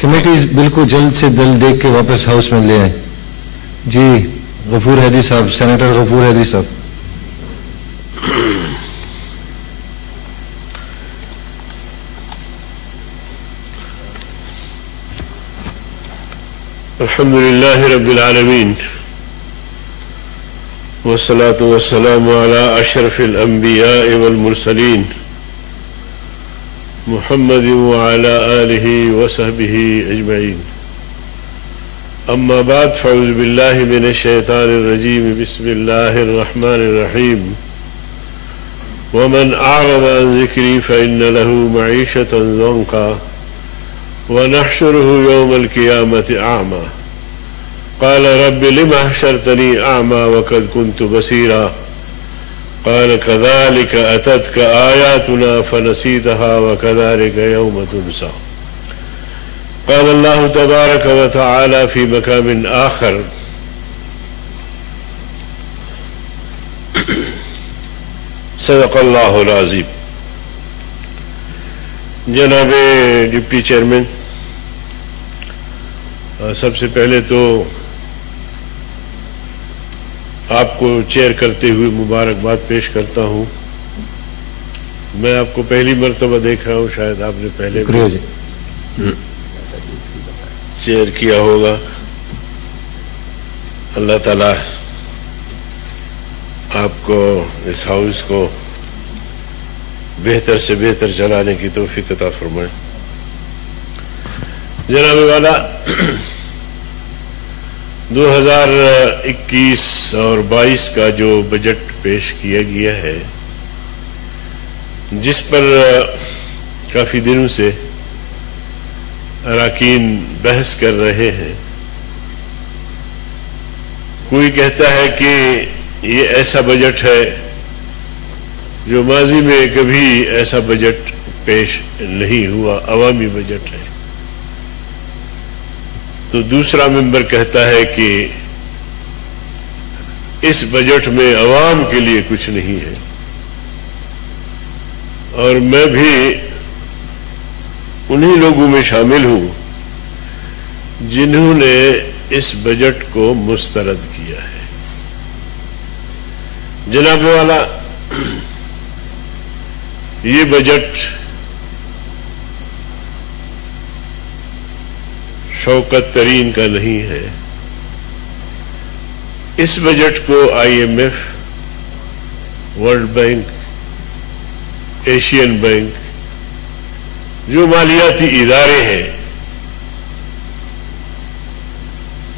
Committees بل کو جلد سے جلد دیکھ کے واپس ہاؤس میں لے آئیں. جی غفور حیدی صاحب، سینیٹر غفور حیدی صاحب. الحمد لله رب العالمين والصلاة والسلام على أشرف الأنبياء والمرسلين محمد وعلى آله وصحبه أجمعين. أما بعد فأعوذ بالله من الشيطان الرجيم. بسم الله الرحمن الرحيم. ومن أعرض عن ذكري فإن له معيشة ضنكا ونحشره يوم القيامة أعمى قال رب لم حشرتني أعمى وقد كنت بصيرا قال كذلك أتتك آياتنا فنسيتها وكذلك يوم تنسى. قال الله تبارك وتعالى في مقام آخر صدق الله العظيم. جناب ڈپٹی چیئرمین، سب سے پہلے تو آپ کو چیئر کرتے ہوئے مبارکباد پیش کرتا ہوں. میں آپ کو پہلی مرتبہ دیکھ رہا ہوں، شاید آپ نے پہلے چیئر کیا ہوگا. اللہ تعالیٰ آپ کو اس ہاؤس کو بہتر سے بہتر چلانے کی توفیق عطا فرمائے. جناب والا، 2021 اور 22 کا جو بجٹ پیش کیا گیا ہے، جس پر کافی دنوں سے اراکین بحث کر رہے ہیں، کوئی کہتا ہے کہ یہ ایسا بجٹ ہے جو ماضی میں کبھی ایسا بجٹ پیش نہیں ہوا، عوامی بجٹ ہے. تو دوسرا ممبر کہتا ہے کہ اس بجٹ میں عوام کے لیے کچھ نہیں ہے. اور میں بھی انہی لوگوں میں شامل ہوں جنہوں نے اس بجٹ کو مسترد کیا ہے. جناب والا، یہ بجٹ شوکت ترین کا نہیں ہے. اس بجٹ کو IMF، world bank, Asian bank, جو مالیاتی ادارے ہیں،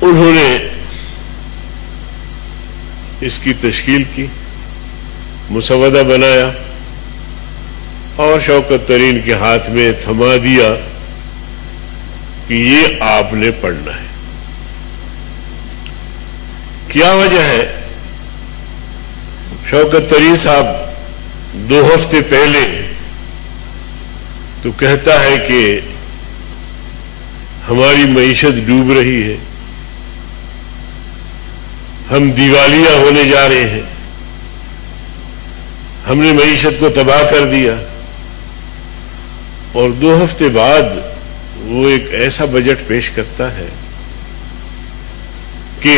انہوں نے اس کی تشکیل کی، مسودہ بنایا اور شوکت ترین کے ہاتھ میں تھما دیا کہ یہ آپ نے پڑھنا ہے. کیا وجہ ہے؟ شوکت ترین صاحب 2 ہفتے پہلے تو کہتا ہے کہ ہماری معیشت ڈوب رہی ہے، ہم دیوالیہ ہونے جا رہے ہیں، ہم نے معیشت کو تباہ کر دیا. اور 2 ہفتے بعد وہ ایک ایسا بجٹ پیش کرتا ہے کہ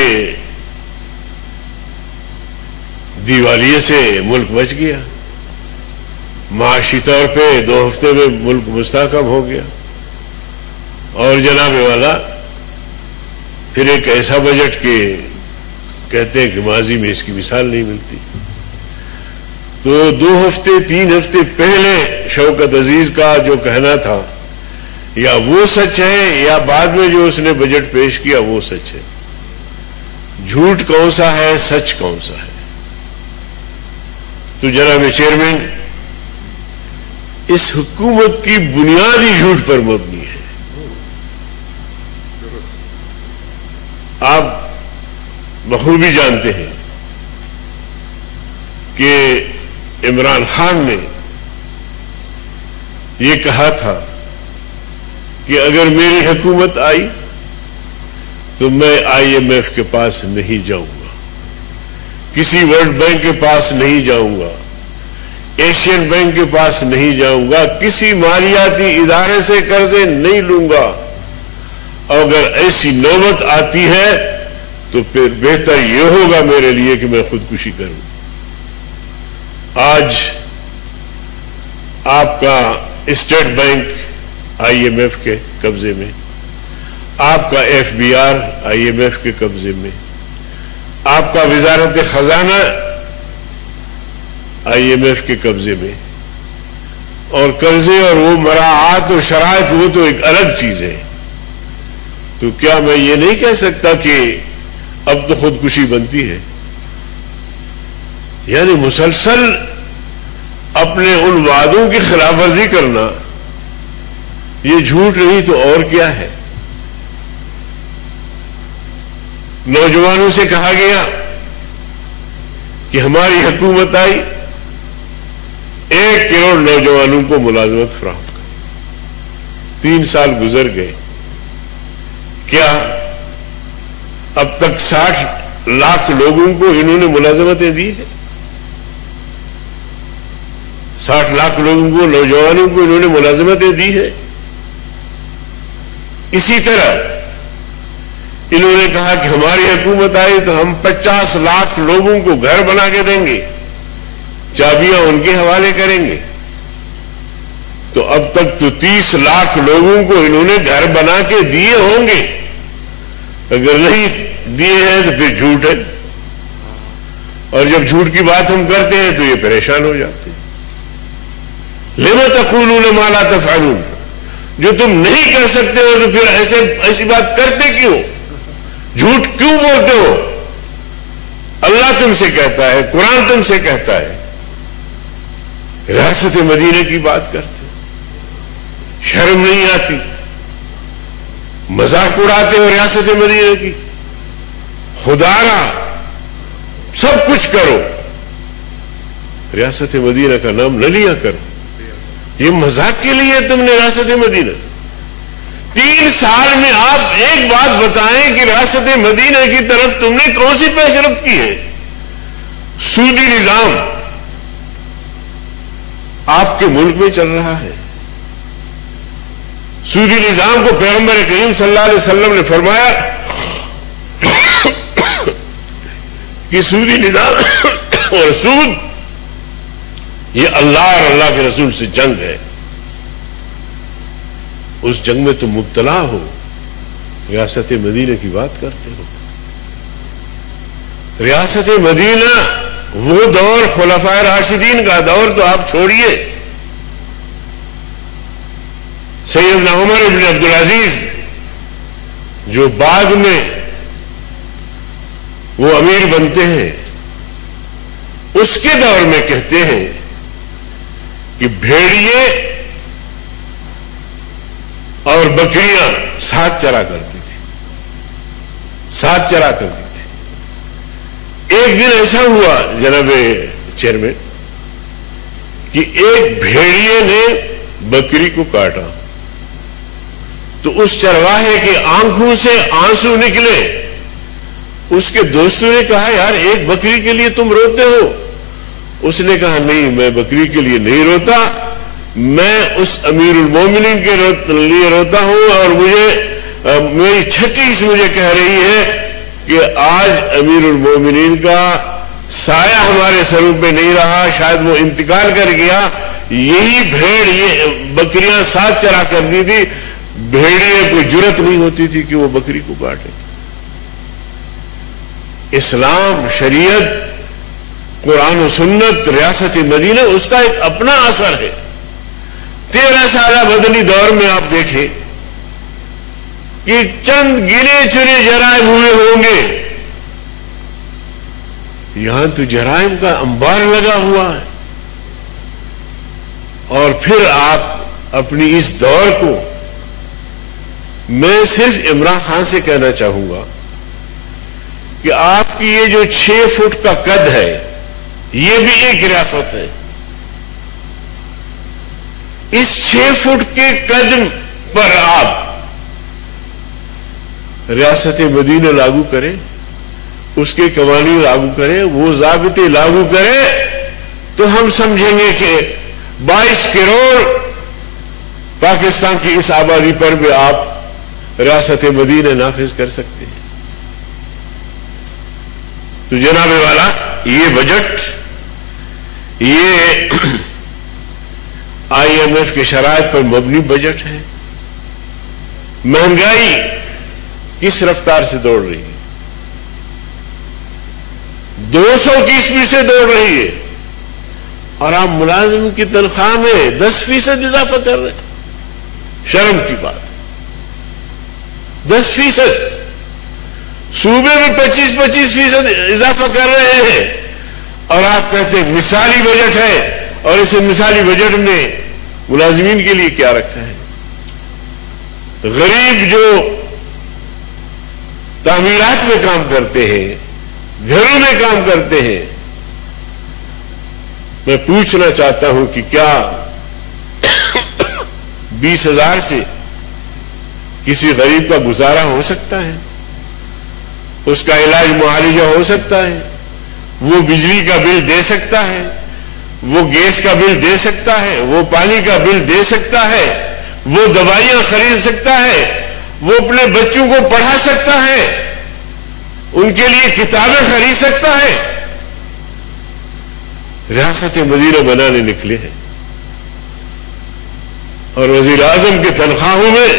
دیوالیے سے ملک بچ گیا، معاشی طور پہ 2 ہفتے میں ملک مستحکم ہو گیا. اور جناب والا، پھر ایک ایسا بجٹ کہ کہتے ہیں کہ ماضی میں اس کی مثال نہیں ملتی. تو 2 ہفتے 3 ہفتے پہلے شوکت عزیز کا جو کہنا تھا، یا وہ سچ ہے یا بعد میں جو اس نے بجٹ پیش کیا وہ سچ ہے. جھوٹ کون سا ہے، سچ کون سا ہے؟ تو جناب چیئرمین، اس حکومت کی بنیادی جھوٹ پر مبنی ہے. آپ بخوبی جانتے ہیں کہ عمران خان نے یہ کہا تھا کہ اگر میری حکومت آئی تو میں IMF کے پاس نہیں جاؤں گا، کسی ورلڈ بینک کے پاس نہیں جاؤں گا، ایشین بینک کے پاس نہیں جاؤں گا، کسی مالیاتی ادارے سے قرضے نہیں لوں گا. اگر ایسی نوبت آتی ہے تو پھر بہتر یہ ہوگا میرے لیے کہ میں خودکشی کروں. آج آپ کا State Bank I M F کے قبضے میں، آپ کا F B R I M F کے قبضے میں، آپ کا وزارت خزانہ آئی ایم ایف کے قبضے میں، اور قرضے اور وہ مراعات و شرائط وہ تو ایک الگ چیز ہے. تو کیا میں یہ نہیں کہہ سکتا کہ اب تو خودکشی بنتی ہے؟ یعنی مسلسل اپنے ان وعدوں کی خلاف ورزی کرنا یہ جھوٹ نہیں تو اور کیا ہے. نوجوانوں سے کہا گیا کہ ہماری حکومت آئی 1 کروڑ نوجوانوں کو ملازمت فراہم کر. 3 سال گزر گئے، کیا اب تک 60 لاکھ لوگوں کو انہوں نے ملازمتیں دی ہیں؟ 60 لاکھ لوگوں کو، نوجوانوں کو انہوں نے ملازمتیں دی ہیں. اسی طرح انہوں نے کہا کہ ہماری حکومت آئی تو ہم 50 لاکھ لوگوں کو گھر بنا کے دیں گے، چابیاں ان کے حوالے کریں گے. تو اب تک تو 30 لاکھ لوگوں کو انہوں نے گھر بنا کے دیے ہوں گے. اگر نہیں دیے ہیں تو پھر جھوٹ ہے، اور جب جھوٹ کی بات ہم کرتے ہیں تو یہ پریشان ہو جاتے ہیں. لِمَ تَقُولُونَ مَا لَا تَفْعَلُونَ، جو تم نہیں کر سکتے ہو تو پھر ایسی بات کرتے کیوں؟ جھوٹ کیوں بولتے ہو؟ اللہ تم سے کہتا ہے، قرآن تم سے کہتا ہے. ریاست مدینہ کی بات کرتے ہو، شرم نہیں آتی؟ مذاق اڑاتے ہو ریاست مدینہ کی. خدا را سب کچھ کرو، ریاست مدینہ کا نام نہ لیا کرو. یہ مذاق کے لیے تم نے ریاست مدینہ؟ 3 سال میں آپ ایک بات بتائیں کہ ریاست مدینہ کی طرف تم نے کون سی پیش رفت کی ہے؟ سودی نظام آپ کے ملک میں چل رہا ہے. سودی نظام کو پیغمبر کریم صلی اللہ علیہ وسلم نے فرمایا کہ سودی نظام اور سود یہ اللہ اور اللہ کے رسول سے جنگ ہے. اس جنگ میں تم مبتلا ہو، ریاست مدینہ کی بات کرتے ہو. ریاست مدینہ وہ دور خلفائے راشدین کا دور تو آپ چھوڑیے. سیدنا عمر ابن عبدالعزیز جو بعد میں وہ امیر بنتے ہیں، اس کے دور میں کہتے ہیں کہ بھیڑیے اور بکریاں ساتھ چرا کرتی تھی، ساتھ چرا کرتی تھی. ایک دن ایسا ہوا جناب چیئرمین کہ ایک بھیڑیے نے بکری کو کاٹا تو اس چرواہے کے آنکھوں سے آنسو نکلے. اس کے دوستوں نے کہا یار ایک بکری کے لیے تم روتے ہو؟ اس نے کہا نہیں، میں بکری کے لیے نہیں روتا، میں اس امیر المومنین کے لیے روتا ہوں. اور میری چھٹیس مجھے کہہ رہی ہے کہ آج امیر المومنین کا سایہ ہمارے سروں پہ نہیں رہا، شاید وہ انتقال کر گیا. یہی بھیڑ یہ بکریاں ساتھ چرا کرتی تھی، بھیڑیے کوئی جرت نہیں ہوتی تھی کہ وہ بکری کو کاٹے. اسلام، شریعت، قرآن و سنت، ریاست مدینہ، اس کا ایک اپنا اثر ہے. 13 سالہ مدنی دور میں آپ دیکھیں کہ چند گنے چنے جرائم ہوئے ہوں گے، یہاں تو جرائم کا انبار لگا ہوا ہے. اور پھر آپ اپنی اس دور کو، میں صرف عمران خان سے کہنا چاہوں گا کہ آپ کی یہ جو 6 فٹ کا قد ہے یہ بھی ایک ریاست ہے. اس 6 فٹ کے قد پر آپ ریاست مدینہ لاگو کریں، اس کے قوانین لاگو کریں، وہ ضابطے لاگو کریں، تو ہم سمجھیں گے کہ 22 کروڑ پاکستان کی اس آبادی پر بھی آپ ریاست مدینہ نافذ کر سکتے ہیں. تو جناب والا یہ بجٹ یہ IMF کے شرائط پر مبنی بجٹ ہے. مہنگائی کس رفتار سے دوڑ رہی ہے؟ 200% سے دوڑ رہی ہے, اور آپ ملازم کی تنخواہ میں 10% اضافہ کر رہے ہیں. شرم کی بات. 10%. صوبے میں 25% اضافہ کر رہے ہیں, اور آپ کہتے ہیں مثالی بجٹ ہے, اور اسے مثالی بجٹ میں ملازمین کے لیے کیا رکھا ہے؟ غریب جو تعمیرات میں کام کرتے ہیں, گھروں میں کام کرتے ہیں, میں پوچھنا چاہتا ہوں کہ کیا 20,000 سے کسی غریب کا گزارا ہو سکتا ہے؟ اس کا علاج معالجہ ہو سکتا ہے؟ وہ بجلی کا بل دے سکتا ہے؟ وہ گیس کا بل دے سکتا ہے؟ وہ پانی کا بل دے سکتا ہے؟ وہ دوائیاں خرید سکتا ہے؟ وہ اپنے بچوں کو پڑھا سکتا ہے؟ ان کے لیے کتابیں خرید سکتا ہے؟ ریاست مدینہ بنانے نکلے ہیں, اور وزیر اعظم کے تنخواہوں میں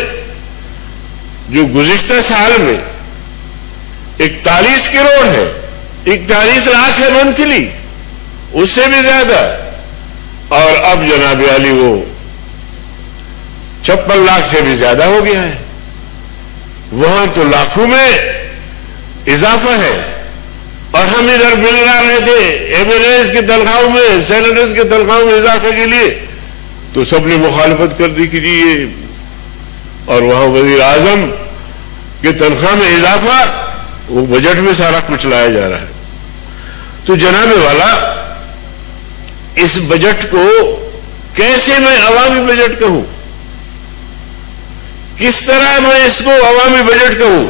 جو گزشتہ سال میں 41 کروڑ ہے, 41 لاکھ ہے منتھلی, اس سے بھی زیادہ, اور اب جناب علی وہ 56 لاکھ سے بھی زیادہ ہو گیا ہے. وہاں تو لاکھوں میں اضافہ ہے, اور ہم ادھر مل رہے تھے MLAs کی تنخواہوں میں, سینیٹرز کے تنخواہوں میں اضافے کے لیے, تو سب نے مخالفت کر دی کہ جی یہ, اور وہاں وزیر اعظم کے تنخواہ میں اضافہ وہ بجٹ میں سارا کچھ لایا جا رہا ہے. تو جناب والا اس بجٹ کو کیسے میں عوامی بجٹ کہوں؟ کس طرح میں اس کو عوامی بجٹ کہوں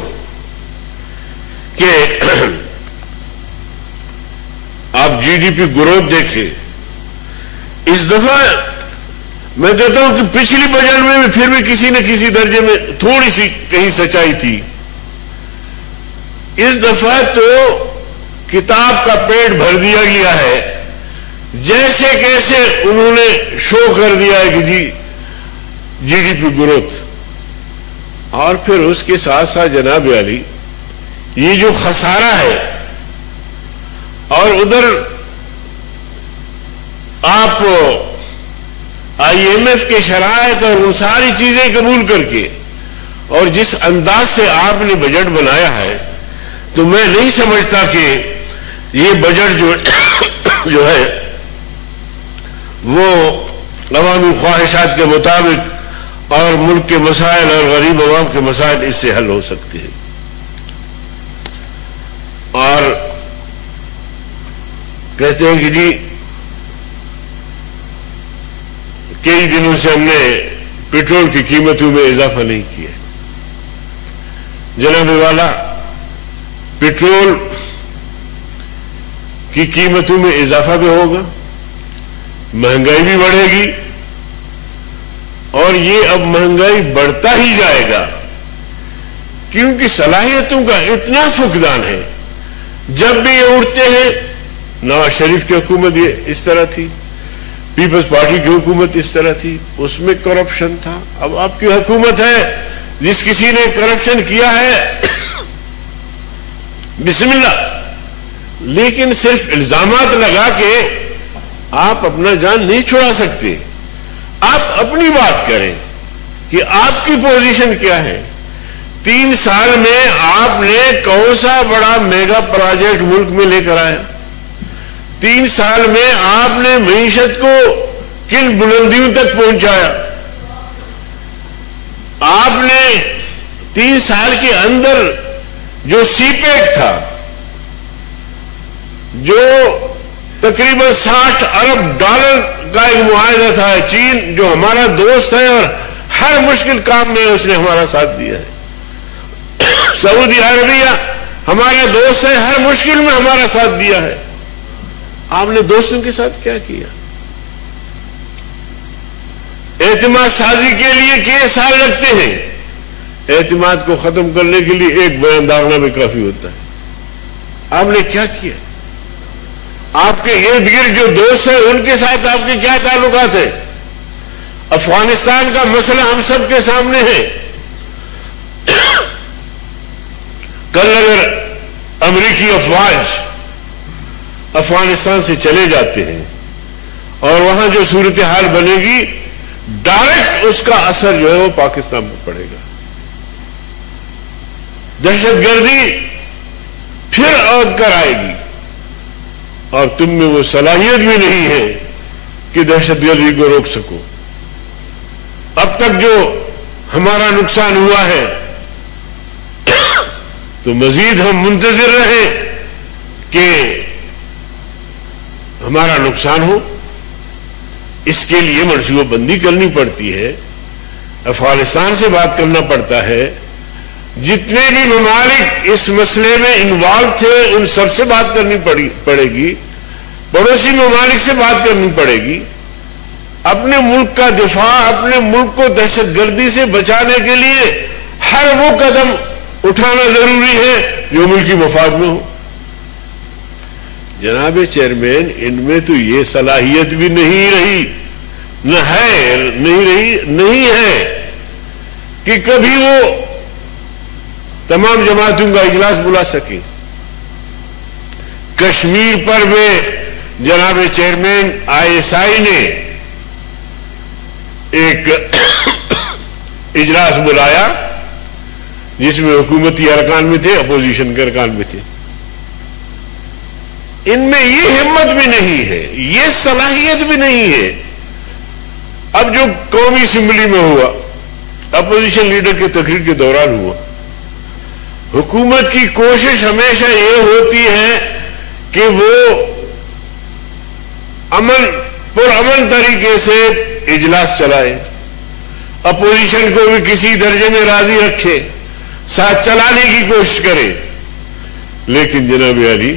کہ آپ GDP گروتھ دیکھیں. اس دفعہ میں کہتا ہوں کہ پچھلی بجٹ میں بھی پھر بھی کسی نہ کسی درجے میں تھوڑی سی کہیں سچائی تھی. اس دفعہ تو کتاب کا پیٹ بھر دیا گیا ہے, جیسے کیسے انہوں نے شو کر دیا ہے کہ جی GDP گروتھ. اور پھر اس کے ساتھ ساتھ جناب علی یہ جو خسارہ ہے, اور ادھر آپ IMF کے شرائط اور وہ ساری چیزیں قبول کر کے, اور جس انداز سے آپ نے بجٹ بنایا ہے, تو میں نہیں سمجھتا کہ یہ بجٹ جو ہے وہ عوامی خواہشات کے مطابق اور ملک کے مسائل اور غریب عوام کے مسائل اس سے حل ہو سکتے ہیں. اور کہتے ہیں کہ جی کئی دنوں سے ہم نے پیٹرول کی قیمتوں میں اضافہ نہیں کیا. جناب والا پیٹرول کی قیمتوں میں اضافہ بھی ہوگا, مہنگائی بھی بڑھے گی, اور یہ اب مہنگائی بڑھتا ہی جائے گا, کیونکہ صلاحیتوں کا اتنا فقدان ہے. جب بھی یہ اٹھتے ہیں, نواز شریف کی حکومت یہ اس طرح تھی, پیپلز پارٹی کی حکومت اس طرح تھی, اس میں کرپشن تھا. اب آپ کی حکومت ہے, جس کسی نے کرپشن کیا ہے بسم اللہ, لیکن صرف الزامات لگا کے آپ اپنا جان نہیں چھڑا سکتے. آپ اپنی بات کریں کہ آپ کی پوزیشن کیا ہے. 3 سال میں آپ نے کون سا بڑا میگا پروجیکٹ ملک میں لے کر آیا؟ 3 سال میں آپ نے معیشت کو کن بلندیوں تک پہنچایا؟ آپ نے 3 سال کے اندر جو سی پیک تھا, جو تقریباً $60 ارب کا ایک معاہدہ تھا, چین جو ہمارا دوست ہے اور ہر مشکل کام میں اس نے ہمارا ساتھ دیا ہے, سعودی عربیہ ہمارا دوست ہے, ہر مشکل میں ہمارا ساتھ دیا ہے. آپ نے دوستوں کے ساتھ کیا کیا؟ اعتماد سازی کے لیے کئی سال لگتے ہیں, اعتماد کو ختم کرنے کے لیے ایک بیان داغنا بھی کافی ہوتا ہے. آپ نے کیا کیا؟ آپ کے ارد گرد جو دوست ہیں ان کے ساتھ آپ کے کیا تعلقات ہیں؟ افغانستان کا مسئلہ ہم سب کے سامنے ہے. کل اگر امریکی افواج افغانستان سے چلے جاتے ہیں اور وہاں جو صورتحال بنے گی ڈائریکٹ اس کا اثر جو ہے وہ پاکستان پہ پڑے گا. دہشت گردی پھر عود کر آئے گی اور تم میں وہ صلاحیت بھی نہیں ہے کہ دہشت گردی کو روک سکو. اب تک جو ہمارا نقصان ہوا ہے تو مزید ہم منتظر رہے کہ ہمارا نقصان ہو. اس کے لیے منصوبہ بندی کرنی پڑتی ہے. افغانستان سے بات کرنا پڑتا ہے. جتنے بھی ممالک اس مسئلے میں انوالو تھے ان سب سے بات کرنی پڑے گی. پڑوسی ممالک سے بات کرنی پڑے گی. اپنے ملک کا دفاع، اپنے ملک کو دہشت گردی سے بچانے کے لیے ہر وہ قدم اٹھانا ضروری ہے جو ملکی مفاد میں ہو. جناب چیئرمین، ان میں تو یہ صلاحیت بھی نہیں رہی، نہیں ہے کہ کبھی وہ تمام جماعتوں کا اجلاس بلا سکے. کشمیر پر بھی جناب چیئرمین ISI نے ایک اجلاس بلایا جس میں حکومتی ارکان بھی تھے، اپوزیشن کے ارکان بھی تھے. ان میں یہ ہمت بھی نہیں ہے، یہ صلاحیت بھی نہیں ہے. اب جو قومی اسمبلی میں ہوا، اپوزیشن لیڈر کی تقریر کے دوران ہوا، حکومت کی کوشش ہمیشہ یہ ہوتی ہے کہ وہ پرامن طریقے سے اجلاس چلائے، اپوزیشن کو بھی کسی درجے میں راضی رکھے، ساتھ چلانے کی کوشش کرے. لیکن جناب عالی،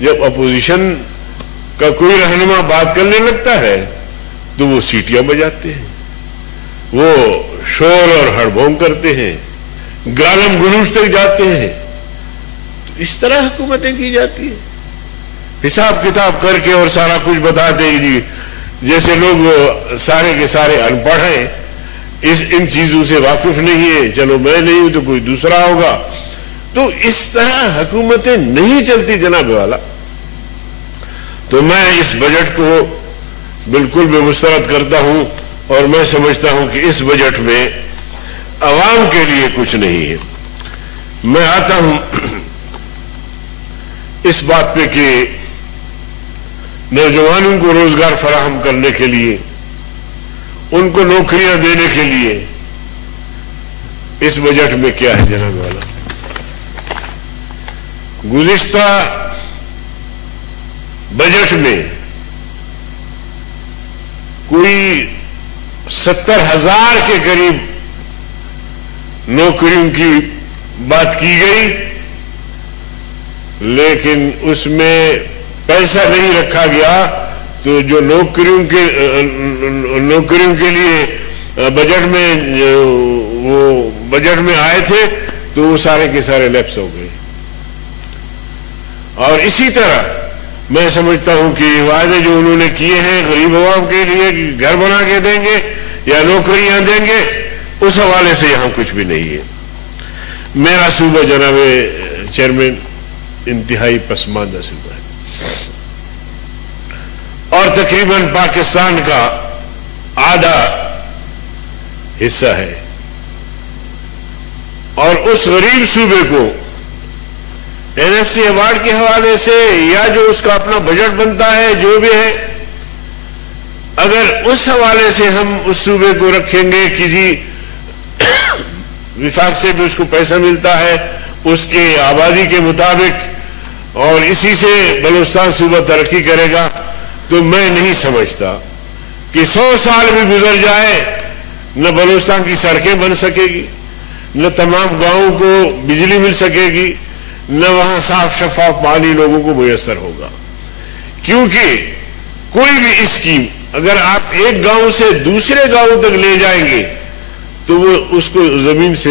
جب اپوزیشن کا کوئی رہنما بات کرنے لگتا ہے تو وہ سیٹیاں بجاتے ہیں، وہ شور اور ہڑبونگ کرتے ہیں، گالم گلوچ تک جاتے ہیں. تو اس طرح حکومتیں کی جاتی ہیں، حساب کتاب کر کے اور سارا کچھ بتا دے گی. جیسے لوگ سارے کے سارے ان پڑھ ہیں، ان چیزوں سے واقف نہیں ہے، چلو میں نہیں ہوں تو کوئی دوسرا ہوگا. تو اس طرح حکومتیں نہیں چلتی جناب والا. تو میں اس بجٹ کو بالکل بھی مسترد کرتا ہوں اور میں سمجھتا ہوں کہ اس بجٹ میں عوام کے لیے کچھ نہیں ہے. میں آتا ہوں اس بات پہ کہ نوجوانوں کو روزگار فراہم کرنے کے لیے، ان کو نوکریاں دینے کے لیے اس بجٹ میں کیا ہے جناب والا. گزشتہ بجٹ میں کوئی 70,000 کے قریب نوکریوں کی بات کی گئی، لیکن اس میں پیسہ نہیں رکھا گیا. تو جو نوکریوں کے لیے بجٹ میں آئے تھے تو وہ سارے کے سارے لیپس ہو گئے. اور اسی طرح میں سمجھتا ہوں کہ وعدے جو انہوں نے کیے ہیں غریب عوام کے لیے کہ گھر بنا کے دیں گے یا نوکریاں دیں گے، اس حوالے سے یہاں کچھ بھی نہیں ہے. میرا صوبہ جناب چیئرمین انتہائی پسماندہ صوبہ ہے اور تقریباً پاکستان کا آدھا حصہ ہے. اور اس غریب صوبے کو NFC ایوارڈ کے حوالے سے یا جو اس کا اپنا بجٹ بنتا ہے جو بھی ہے، اگر اس حوالے سے ہم اس صوبے کو رکھیں گے کہ جی وفاق سے بھی اس کو پیسہ ملتا ہے اس کے آبادی کے مطابق اور اسی سے بلوچستان صوبہ ترقی کرے گا، تو میں نہیں سمجھتا کہ 100 سال بھی گزر جائے نہ بلوچستان کی سڑکیں بن سکے گی، نہ تمام گاؤں کو بجلی مل سکے گی، نہ وہاں صاف شفاف پانی لوگوں کو میسر ہوگا. کیونکہ کوئی بھی اسکیم اگر آپ ایک گاؤں سے دوسرے گاؤں تک لے جائیں گے تو وہ اس کو زمین سے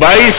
22